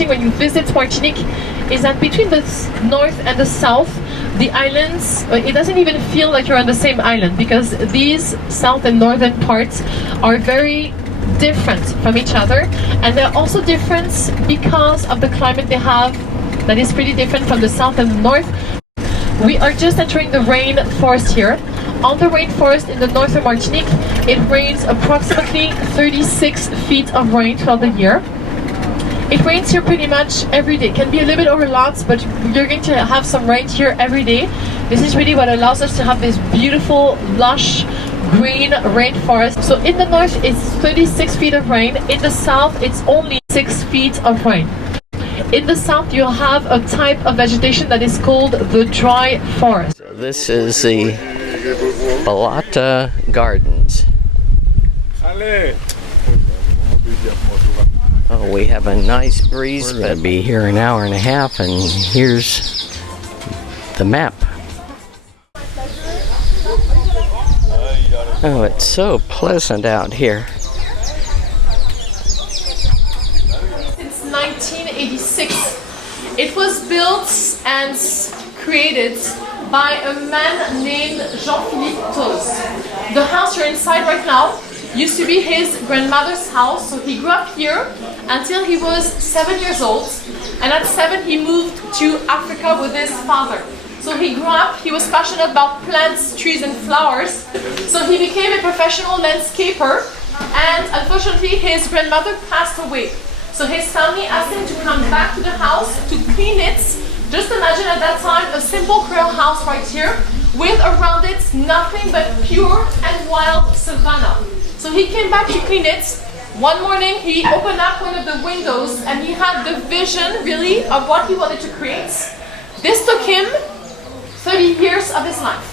interesting when you visit Martinique is that between the north and the south, the islands, it doesn't even feel like you're on the same island, because these south and northern parts are very different from each other, and they're also different because of the climate they have that is pretty different from the south and the north. We are just entering the rainforest here. On the rainforest in the northern Martinique, it rains approximately 36 feet of rain throughout the year. It rains here pretty much every day. It can be a little bit over lots, but you're going to have some rain here every day. This is really what allows us to have this beautiful, lush, green rainforest. So in the north, it's 36 feet of rain. In the south, it's only 6 feet of rain. In the south, you'll have a type of vegetation that is called the dry forest. So this is the Balata Gardens. Oh, we have a nice breeze. We're going to be here an hour and a half, and here's the map. Oh, it's so pleasant out here. Since 1986, it was built and created by a man named Jean-Philippe Toz. The house you're inside right now used to be his grandmother's house, so he grew up here until he was 7 years old, and at 7 he moved to Africa with his father. So he grew up, he was passionate about plants, trees and flowers, so he became a professional landscaper, and unfortunately his grandmother passed away. So his family asked him to come back to the house to clean it. Just imagine at that time a simple Creole house right here with around it nothing but pure and wild savanna. So he came back to clean it. One morning he opened up one of the windows and he had the vision really of what he wanted to create. This took him 30 years of his life.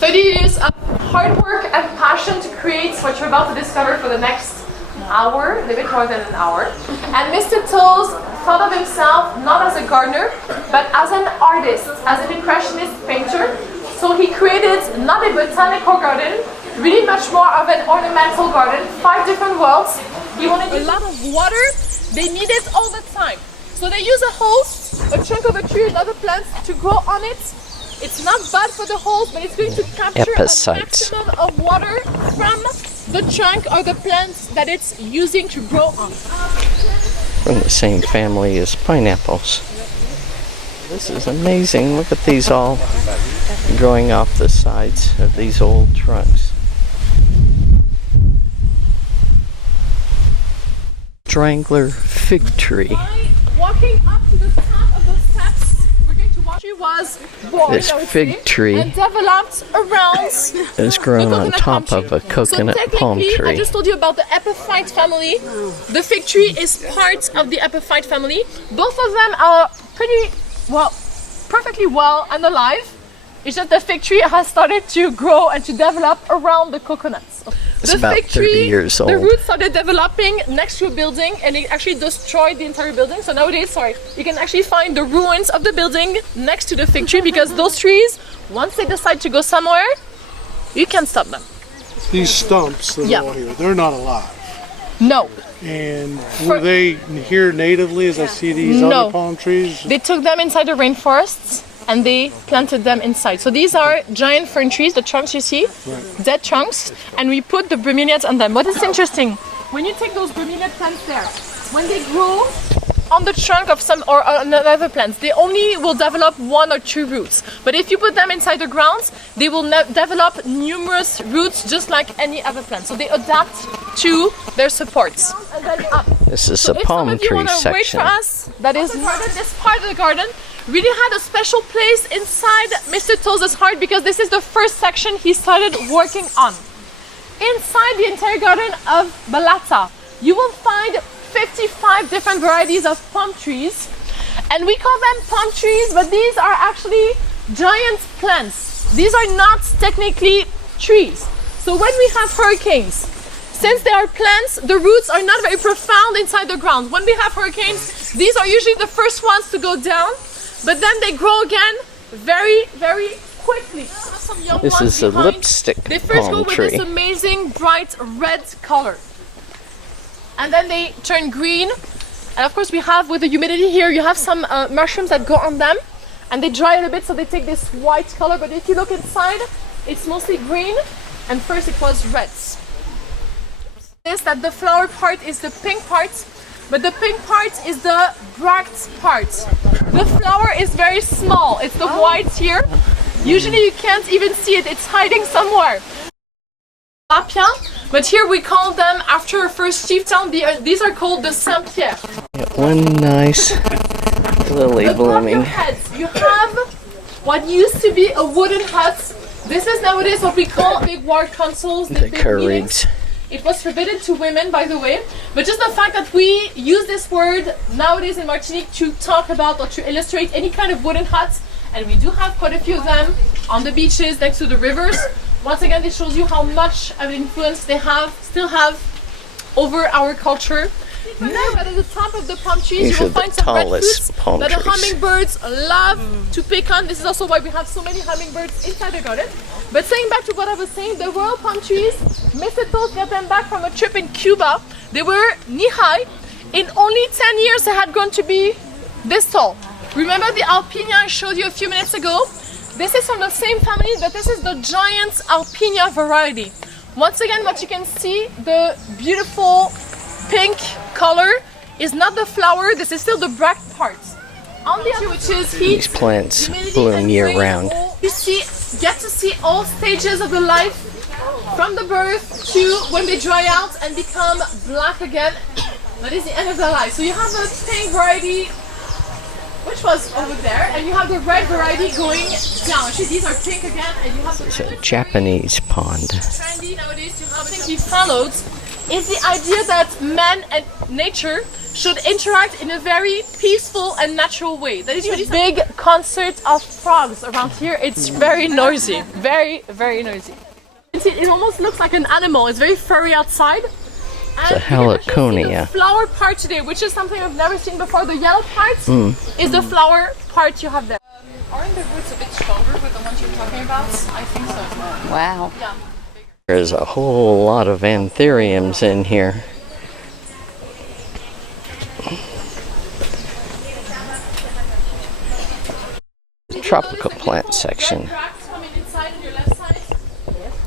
30 years of hard work and passion to create what you're about to discover for the next hour, a little bit more than an hour. And Mr. Toz thought of himself not as a gardener, but as an artist, as an impressionist painter. So he created not a botanical garden, really much more of an ornamental garden, 5 different worlds. He wanted a lot of water, they need it all the time. So they use a hose, a trunk of a tree and other plants to grow on it. It's not bad for the hose, but it's going to capture a maximum of water from the trunk or the plants that it's using to grow on. From the same family as pineapples. This is amazing. Look at these all growing off the sides of these old trunks. Strangler fig tree. Walking up to the top of the steps, we're going to watch. She was born, this fig tree and developed around is grown on top of a coconut palm tree. I just told you about the epiphyte family. The fig tree is part of the epiphyte family. Both of them are perfectly well and alive. It's just the fig tree has started to grow and to develop around the coconuts. It's the about fig tree, 30 years old. The roots started developing next to a building and it actually destroyed the entire building. So nowadays, you can actually find the ruins of the building next to the fig tree, because those trees, once they decide to go somewhere, you can't stop them. These stumps that are here, they're not alive. No. And were they here natively, as I see these other palm trees? They took them inside the rainforests and they planted them inside. So these are giant fern trees, the trunks you see, dead trunks, and we put the bromeliads on them. What is interesting, when you take those bromeliad plants there, when they grow on the trunk of some or other plants, they only will develop 1 or 2 roots. But if you put them inside the ground, they will develop numerous roots just like any other plant. So they adapt to their supports. And then up. This is a palm tree section. Wait for us, that is this part of the garden really had a special place inside Mr. Toz's heart, because this is the first section he started working on. Inside the entire garden of Balata, you will find 55 different varieties of palm trees, and we call them palm trees, but these are actually giant plants. These are not technically trees. So when we have hurricanes, since they are plants, the roots are not very profound inside the ground. When we have hurricanes, these are usually the first ones to go down, but then they grow again very, very quickly. Some young this ones is a behind. lipstick They first go palm with tree. this amazing bright red color, and then they turn green, And of course we have, with the humidity here, you have some mushrooms that go on them and they dry it a bit, so they take this white color. But if you look inside, it's mostly green, and first it was red. Is that the flower part is the pink part, but the pink part is the bright part. The flower is very small. It's the white here. Usually you can't even see it. It's hiding somewhere. Lapia, but here we call them after our first chieftain. These are called the Saint-Pierre. One nice lily blooming. You have what used to be a wooden hut. This is nowadays what we call big war consoles. The Caribs. It was forbidden to women, by the way, but just the fact that we use this word nowadays in Martinique to talk about or to illustrate any kind of wooden huts, and we do have quite a few of them on the beaches next to the rivers. Once again, this shows you how much of an influence they still have over our culture. Now, at the top of the palm trees, you will find some red fruits that the hummingbirds love to pick on. This is also why we have so many hummingbirds inside the garden. But saying back to what I was saying, the royal palm trees, Mr. got them back from a trip in Cuba. They were knee-high. In only 10 years, they had grown to be this tall. Remember the Alpinia I showed you a few minutes ago? This is from the same family, but this is the giant Alpinia variety. Once again, what you can see, the beautiful pink color is not the flower, this is still the bright part. On the other, which is heat, these plants bloom year round. You get to see all stages of the life, from the birth to when they dry out and become black again. That is the end of their life. So you have the pink variety, which was over there, and you have the red variety going down. Actually, these are pink again, and you have the It's a Japanese pond. trendy nowadays to have. I think we followed is the idea that man and nature should interact in a very peaceful and natural way. That is a big concert of frogs around here. It's very noisy, very, very noisy. It almost looks like an animal. It's very furry outside. It's a heliconia. The flower part today, which is something I've never seen before. The yellow part is the flower part you have there. Aren't the roots a bit stronger with the ones you're talking about? I think so. Wow. Yeah. There's a whole lot of anthuriums in here. Tropical plant section.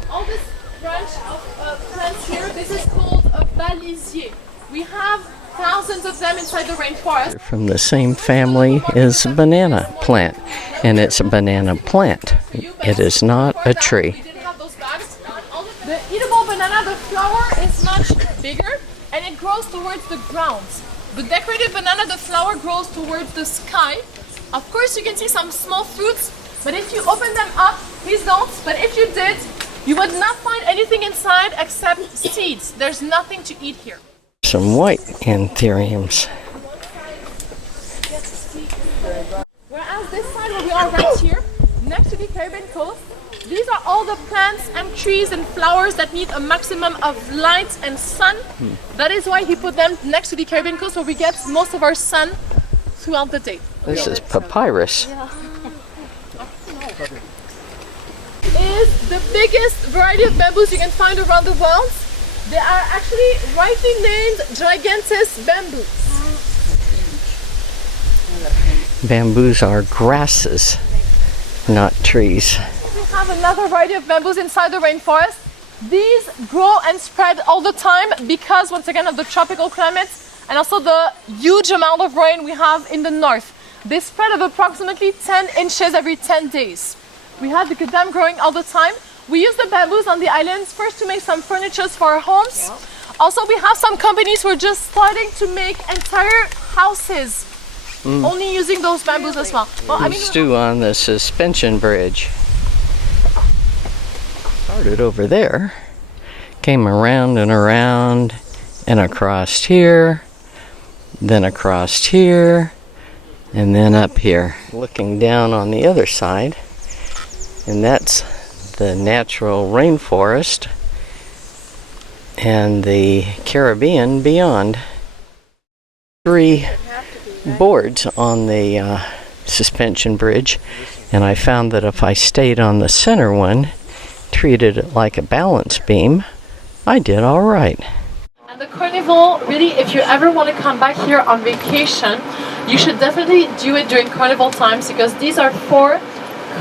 All this branch of plants here, this is called a balisier. We have thousands of them inside the rainforest. From the same family is a banana plant, and it's a banana plant. It is not a tree. The eatable banana, the flower is much bigger and it grows towards the ground. The decorative banana, the flower grows towards the sky. Of course, you can see some small fruits, but if you open them up, please don't, but if you did, you would not find anything inside except seeds. There's nothing to eat here. Some white anthuriums. Whereas this side where we are right here, next to the Caribbean coast, these are all the plants and trees and flowers that need a maximum of light and sun. That is why he put them next to the Caribbean coast where we get most of our sun throughout the day. This is papyrus. Is the biggest variety of bamboos you can find around the world. They are actually rightly named gigantus bamboos. Bamboos are grasses, not trees. We have another variety of bamboos inside the rainforest. These grow and spread all the time because, once again, of the tropical climate and also the huge amount of rain we have in the north. They spread of approximately 10 inches every 10 days. We have them growing all the time. We use the bamboos on the islands first to make some furniture for our homes. Also, we have some companies who are just starting to make entire houses only using those bamboos as well. Well, Stew on the suspension bridge. Started over there, came around and around and across here, then across here, and then up here. Looking down on the other side, and that's the natural rainforest and the Caribbean beyond. 3 boards on the suspension bridge, and I found that if I stayed on the center one, treated it like a balance beam, I did all right. And the carnivorous Carnival, really, if you ever want to come back here on vacation, you should definitely do it during Carnival times, because these are 4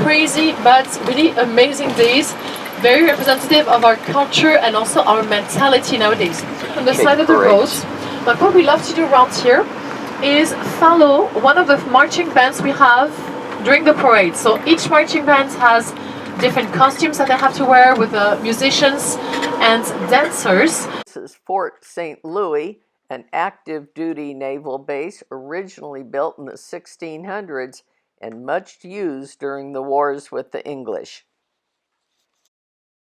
crazy but really amazing days, very representative of our culture and also our mentality nowadays. On the side of the road, but what we love to do around here is follow one of the marching bands we have during the parade. So each marching band has different costumes that they have to wear with the musicians and dancers. This is Fort St. Louis, an active duty naval base originally built in the 1600s and much used during the wars with the English.